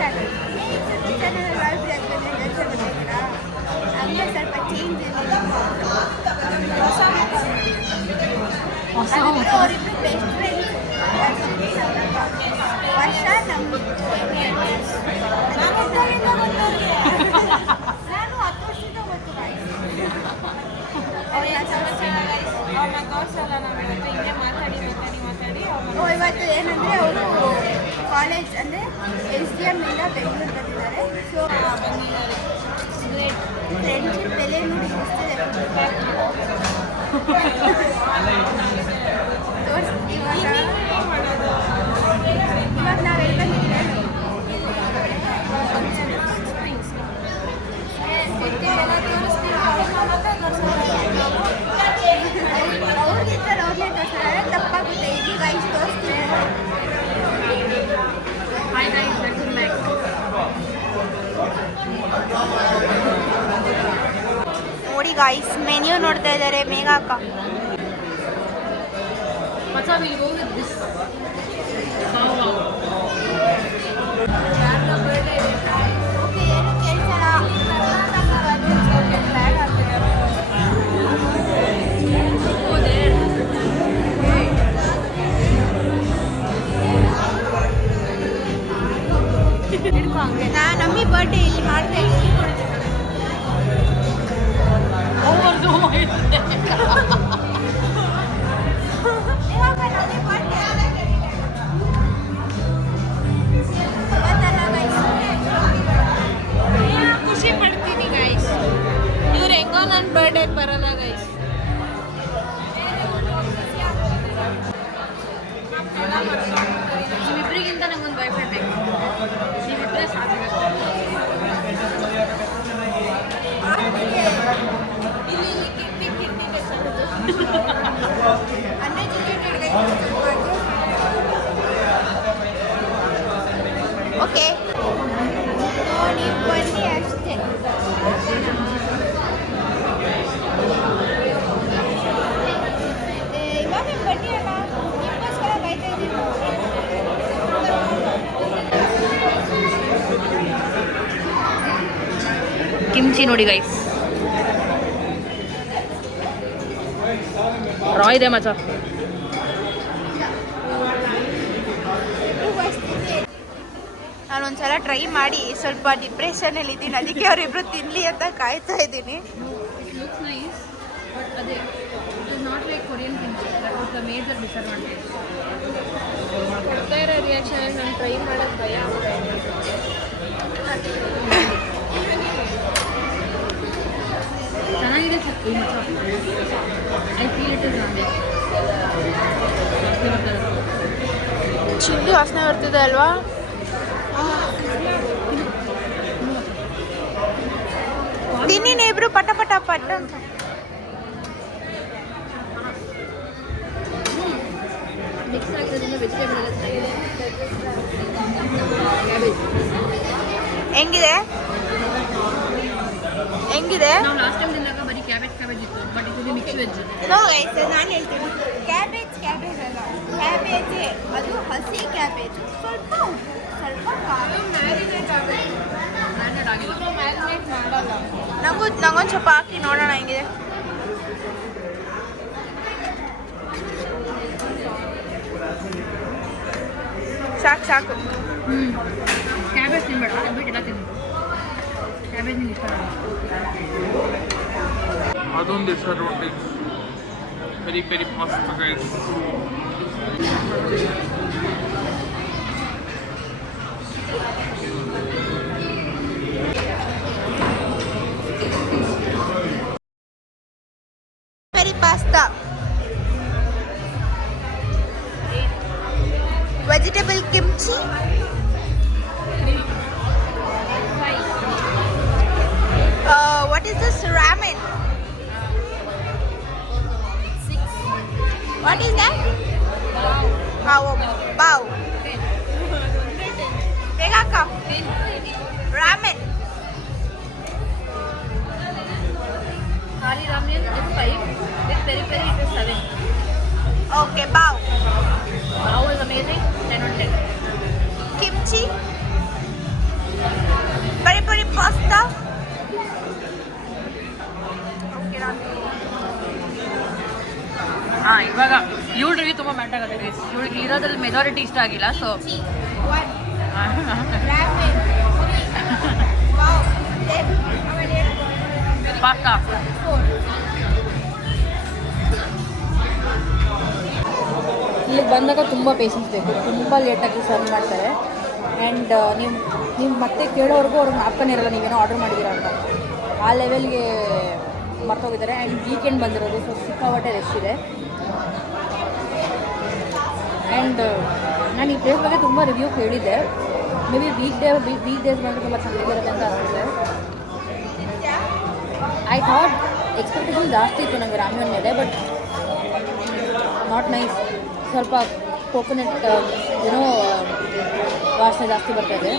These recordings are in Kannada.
ಚಾನಲ್ ಹಂಗೆ ಸ್ವಲ್ಪ ಚೇಂಜ್ ಅವರಿಬ್ಬರು ಬೆಸ್ಟ್ ಫ್ರೆಂಡ್ಸ್. ವರ್ಷ ನಮ್ಮ ನಾನು 10 ವರ್ಷದಿಂದ ಗೊತ್ತು ಇವತ್ತು ಏನಂದರೆ ಅವರು ಕಾಲೇಜ್ ಅಂದರೆ SDM ಇಂದ ಬೆಂಗಳೂರು ಬಂದಿದ್ದಾರೆ. ಸೊ ಫ್ರೆಂಡ್ಶಿಪ್ ಬೆಲೆ ನೋಡಿ ಇವಾಗ ನಾವೆಲ್ಲ ಅವ್ರಿಗೆ ಅವ್ರನ್ನೇ ತೋರಿಸ್ತಾರೆ ತಪ್ಪಾಗುತ್ತೆ. ಈಗ ಇಷ್ಟು ತೋರಿಸ್ತೀವಿ ನೋಡಿ ಗಾಯ್ಸ್ ಮೆನ್ಯೂ ನೋಡ್ತಾ ಇದ್ದಾರೆ ಮೇಘಾ ಅಕ್ಕ. ನಾನು ನಮ್ಮಿ ಬರ್ಡೇ ಇಲ್ಲಿ ಮಾಡ್ತಾ ಇದ್ದೀನಿ. ಖುಷಿ ಪಡ್ತೀನಿ ಗೈಸ್. ಇವ್ರು ಹೆಂಗೋ ನನ್ನ ಬರ್ಡೇ ಬರಲ್ಲ ಗೈಸ್. ನೀವಿಬ್ಬರಿಗಿಂತ ನಂಗೊಂದು ಬಾಯ್ ಫ್ರೆಂಡ್ ಬೇಕು. ನೀವಿಬ್ಬರೇ ಸಾಕು. ಓಕೆ ನೋಡಿ ಬನ್ನಿ ಅಷ್ಟೇ. ಇವಾಗ ಬನ್ನಿ ಅಲ್ಲ ನಿಮಗೋಸ್ಕರ ಕಾಯ್ತಾ ಇದ್ದೀನಿ. ಕಿಮ್ಚಿ ನೋಡಿ ಗೈಸ್, ರಾ ಇದೆ ಮಚ. ನಾನೊಂದ್ಸಲ ಟ್ರೈ ಮಾಡಿ ಸ್ವಲ್ಪ ಡಿಪ್ರೆಷನಲ್ಲಿ ಇದ್ದೀನಿ, ಅದಕ್ಕೆ ಅವರಿಬ್ರು ತಿನ್ನಲಿ ಅಂತ ಕಾಯ್ತಾ ಇದ್ದೀನಿ. ರಿಯಾಕ್ಷನ್ ನಾನು ಟ್ರೈ ಮಾಡೋದು ಭಯ. ಚೆನ್ನಾಗಿದೆ I feel it is chilli ವಾಸನೆ ಬರ್ತಿದೆ ಅಲ್ವಾ? ತಿನ್ನಿ ಇಬ್ರು ಪಟ ಪಟ ಪಟ ಅಂತ. ಮಿಕ್ಸ್ ಆಗಿರೋದ್ರಿಂದ ವೆಜಿಟೇಬಲ್ ಎಲ್ಲ ಚೆನ್ನಾಗಿದೆ. ಹೆಂಗಿದೆ ಹೆಂಗಿದೆ? ನಾವು ಲಾಸ್ಟ್ ಟೈಮ್ ತಿಂದಾಗ ಬರೀ ಕ್ಯಾಬೇಜ್ ಇತ್ತು, ಬಟ್ ಇದು ಮಿಕ್ಸ್ ವೆಜ್. ನೋ ಗೈಸ್, ನಾನು ಹೇಳ್ತೀನಿ ಕ್ಯಾಬೇಜ್ ಅಲ್ಲ, ಕ್ಯಾಬೇಜೇ ಅದು ಹಸಿ ಕ್ಯಾಬೇಜ್. ಸ್ವಲ್ಪ ಮ್ಯಾರಿನೇಟ್ ಆಗಬೇಕು. ಮ್ಯಾರಿನೇಟ್ ಮಾಡಲ್ಲ. ನಂಗೊಂದು ಸ್ವಲ್ಪ ಹಾಕಿ ನೋಡೋಣ ಹೆಂಗಿದೆ. ಸಾಕು ಕ್ಯಾಬೇಜ್ ತಿನ್ಬೇಡ, ಬಿಟ್ಟು ಎಲ್ಲ ತಿನ್ನು. ಕ್ಯಾಬೇಜ್ ನಿಂಗೆ ಇಷ್ಟ ಆಗಲ್ಲ. ಅದೊಂದು ಡಿಸ್ಅಡ್ವಾಂಟೇಜ್. ವೆರಿ ವೆರಿ ಮಸ್ತ್ guys. Very pasta, vegetable kimchi, what is this? Ramen. What is that? Bao. Megaka. Ramen. Kali ramen is 5, with peri peri it is 7. Okay, bao. Bao is amazing, 10 on 10. Kimchi. ಆಗುತ್ತೆ ಗೈಸ್. ಇವಳಿಗೆ ಇರೋದ್ರಲ್ಲಿ ಮೆಜಾರಿಟಿ ಇಷ್ಟ ಆಗಿಲ್ಲ. ಸೊ 1 ramen 3 wow 10 ಆಮೇಲೆ ಪಾಸ್ತಾ 4 ಇಲ್ಲಿಗೆ ಬಂದಾಗ ತುಂಬ ಪೇಷನ್ಸ್ ಬೇಕು. ತುಂಬ ಲೇಟಾಗಿ ಸರ್ವ್ ಮಾಡ್ತಾರೆ. ಆ್ಯಂಡ್ ನೀವು ಮತ್ತೆ ಕೇಳೋವರೆಗೂ ಅವ್ರಿಗೆ ಜ್ಞಾಪಕನೇ ಇರಲ್ಲ ನೀವೇನೋ ಆರ್ಡರ್ ಮಾಡಿದ್ದೀರಾ ಅಂತ. ಆ ಲೆವೆಲ್ಗೆ ಮರ್ತೋಗಿದ್ದಾರೆ. ಆ್ಯಂಡ್ ವೀಕೆಂಡ್ ಬಂದಿರೋದು, ಸೊ ಸಿಕ್ಕಾಪಟ್ಟೆ ರಶ್ ಇದೆ. ಆ್ಯಂಡ್ ನಾನು ಈ ಪ್ಲೇಸ್ ಬಗ್ಗೆ ತುಂಬ ರಿವ್ಯೂ ಕೇಳಿದ್ದೆ. ಮೇ ಬಿ ವೀಕ್ ಡೇಸ್ ಬಂದರೆ ತುಂಬ ಚೆನ್ನಾಗಿರುತ್ತೆ ಅಂತ ಅನಿಸುತ್ತೆ. ಐ ಥಾಟ್ ಎಕ್ಸ್ಪೆಕ್ಟೇಷನ್ ಜಾಸ್ತಿ ಇತ್ತು ನನಗೆ ರಾಮನ್ ಮೇಲೆ, ಬಟ್ ನಾಟ್ ನೈಸ್. ಸ್ವಲ್ಪ ಕೋಕೋನಟ್ ಏನೋ ವಾಸನೆ ಜಾಸ್ತಿ ಬರ್ತಾಯಿದೆ,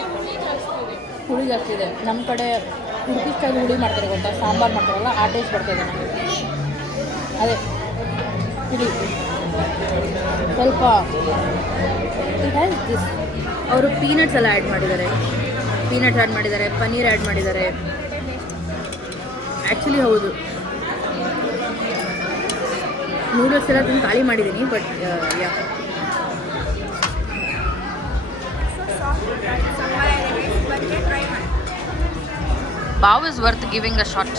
ಹುಳಿ ಜಾಸ್ತಿ ಇದೆ. ನಮ್ಮ ಕಡೆ ಉಡುಪಿ ಸ್ಟೈಲ್ ಹುಳಿ ಮಾಡ್ತಾರೆ ಗೊತ್ತಾ, ಸಾಂಬಾರು ಮಾಡ್ತಾರಲ್ಲ, ಆ ಟೇಸ್ಟ್ ಬರ್ತಾಯಿದೆ ನನಗೆ. ಅದೇ ಹುಳಿ ಸ್ವಲ್ಪ ದಿಸ್. ಅವರು ಪೀನಟ್ಸ್ ಎಲ್ಲ ಆ್ಯಡ್ ಮಾಡಿದ್ದಾರೆ, ಪನ್ನೀರ್ ಆ್ಯಡ್ ಮಾಡಿದ್ದಾರೆ. ಆ್ಯಕ್ಚುಲಿ ಹೌದು, ನೂಡಲ್ಸ್ ಎಲ್ಲ ತಿಂದು ಖಾಲಿ ಮಾಡಿದ್ದೀನಿ. But yeah Bao is worth giving a shot.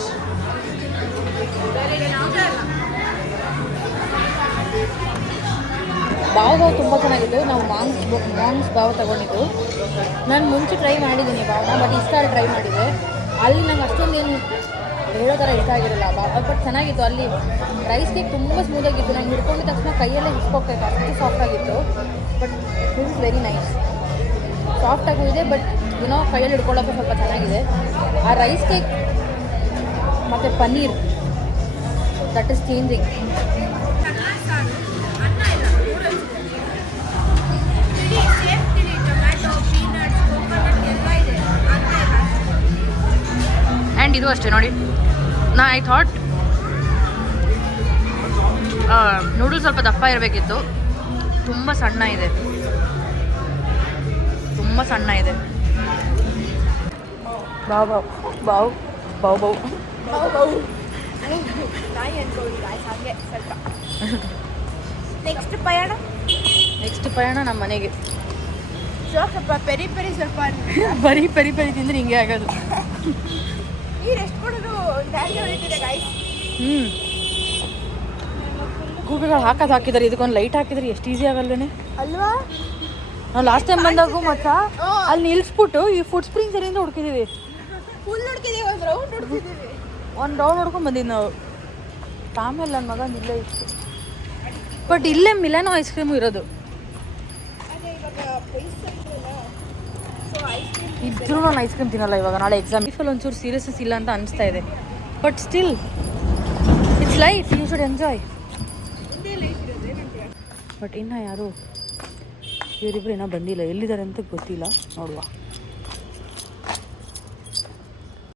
ಬಾವ್ ತುಂಬ ಚೆನ್ನಾಗಿತ್ತು. ನಾವು ಮಾಂಗ್ಸ್ ಬಾವ್ ತೊಗೊಂಡಿದ್ದು. ನಾನು ಮುಂಚೆ ಟ್ರೈ ಮಾಡಿದ್ದೀನಿ ಬಾವ್ನ, ಬಟ್ ಇಷ್ಟ ಟ್ರೈ ಮಾಡಿದೆ. ಅಲ್ಲಿ ನಂಗೆ ಅಷ್ಟೊಂದು ಏನು ಹೇಳೋ ಥರ ಇಷ್ಟ ಆಗಿರಲ್ಲ ಬಾವ್, ಬಟ್ ಚೆನ್ನಾಗಿತ್ತು. ಅಲ್ಲಿ ರೈಸ್ ಕೇಕ್ ತುಂಬ ಸ್ಮೂತಾಗಿತ್ತು. ನಂಗೆ ಹಿಡ್ಕೊಂಡಿದ್ದ ತಕ್ಷಣ ಕೈಯಲ್ಲೇ ಹಿಡ್ಕೋಗ್ತಾಯಿತ್ತು, ಅಷ್ಟು ಸಾಫ್ಟಾಗಿತ್ತು. But this is very nice. ಸಾಫ್ಟಾಗೂ ಇದೆ, ಬಟ್ ಏನೋ ಕೈಯಲ್ಲಿ ಹಿಡ್ಕೊಳ್ಳೋಕೆ ಸ್ವಲ್ಪ ಚೆನ್ನಾಗಿದೆ. ಆ ರೈಸ್ ಕೇಕ್ ಮತ್ತು paneer that is changing. And ಇದು ಅಷ್ಟೇ ನೋಡಿ. ಐ ಥಾಟ್ ನೂಡಲ್ಸ್ ಸ್ವಲ್ಪ ದಪ್ಪ ಇರಬೇಕಿತ್ತು. ತುಂಬ ಸಣ್ಣ ಇದೆ. ಬಾವ್ ಬಾವ್ ಬಾವ್ ಬಾವ್ ಬಾವ್ ನಾಯಿ ಅನ್ಕೊಳ್ಳಿ ಹಾಗೆ ಸ್ವಲ್ಪ. ನೆಕ್ಸ್ಟ್ ಪಯಣ ನಮ್ಮ ಮನೆಗೆ. ಸ್ವಲ್ಪ ಪೆರಿ ಸ್ವಲ್ಪ ಬರೀ ಪೆರಿ ತಿಂದರೆ ಹಿಂಗೆ ಆಗೋದು. ನೀರು ಎಷ್ಟು ಕೊಡೋದು ಡ್ಯಾನ್ಸ್ ಹೊಡಿತಿದೆ ಗಾಯ್ಸ್. ಗೂಬಿಗಳು ಹಾಕಿದ್ದಾರೆ. ಇದಕ್ಕೊಂದು ಲೈಟ್ ಹಾಕಿದ್ರೆ ಎಷ್ಟು ಈಸಿ ಆಗಲ್ವೇನೆ ಅಲ್ವಾ? ನಾವು ಲಾಸ್ಟ್ ಟೈಮ್ ಬಂದಾಗೂ ಮತ್ತ ಅಲ್ಲಿ ನಿಲ್ಲಿಸ್ಬಿಟ್ಟು ಈ ಫುಡ್ ಸ್ಪ್ರಿಂಗ್ ಸರಿಯಿಂದ ಹುಡುಕಿದ್ದೀವಿ. ಫುಲ್ ಹುಡುಕಿದ್ದೀವಿ, ಒಂದು ರೌಂಡ್ ಹೊಡ್ಕೊಂಡು ಬಂದಿದ್ದು ನಾವು. ಆಮೇಲೆ ನನ್ನ ಮಗ ಇಲ್ಲೇ ಇತ್ತು. ಬಟ್ ಇಲ್ಲೇ ಮಿಲಾನೋ ಐಸ್ ಕ್ರೀಮು ಇರೋದು. ಇದ್ರೂ ನಾನು ಐಸ್ ಕ್ರೀಮ್ ತಿನ್ನಲ್ಲ ಇವಾಗ, ನಾಳೆ ಎಕ್ಸಾಮ್. ಲೈಫಲ್ಲಿ ಒಂಚೂರು ಸೀರಿಯಸ್ನೆಸ್ ಇಲ್ಲ ಅಂತ ಅನಿಸ್ತಾ ಇದೆ. But still it's life, you should enjoy. But ಇನ್ನೂ ಯಾರು ಇವರಿಬ್ರು ಏನೋ ಬಂದಿಲ್ಲ, ಎಲ್ಲಿದ್ದಾರೆ ಅಂತ ಗೊತ್ತಿಲ್ಲ. ನೋಡುವ.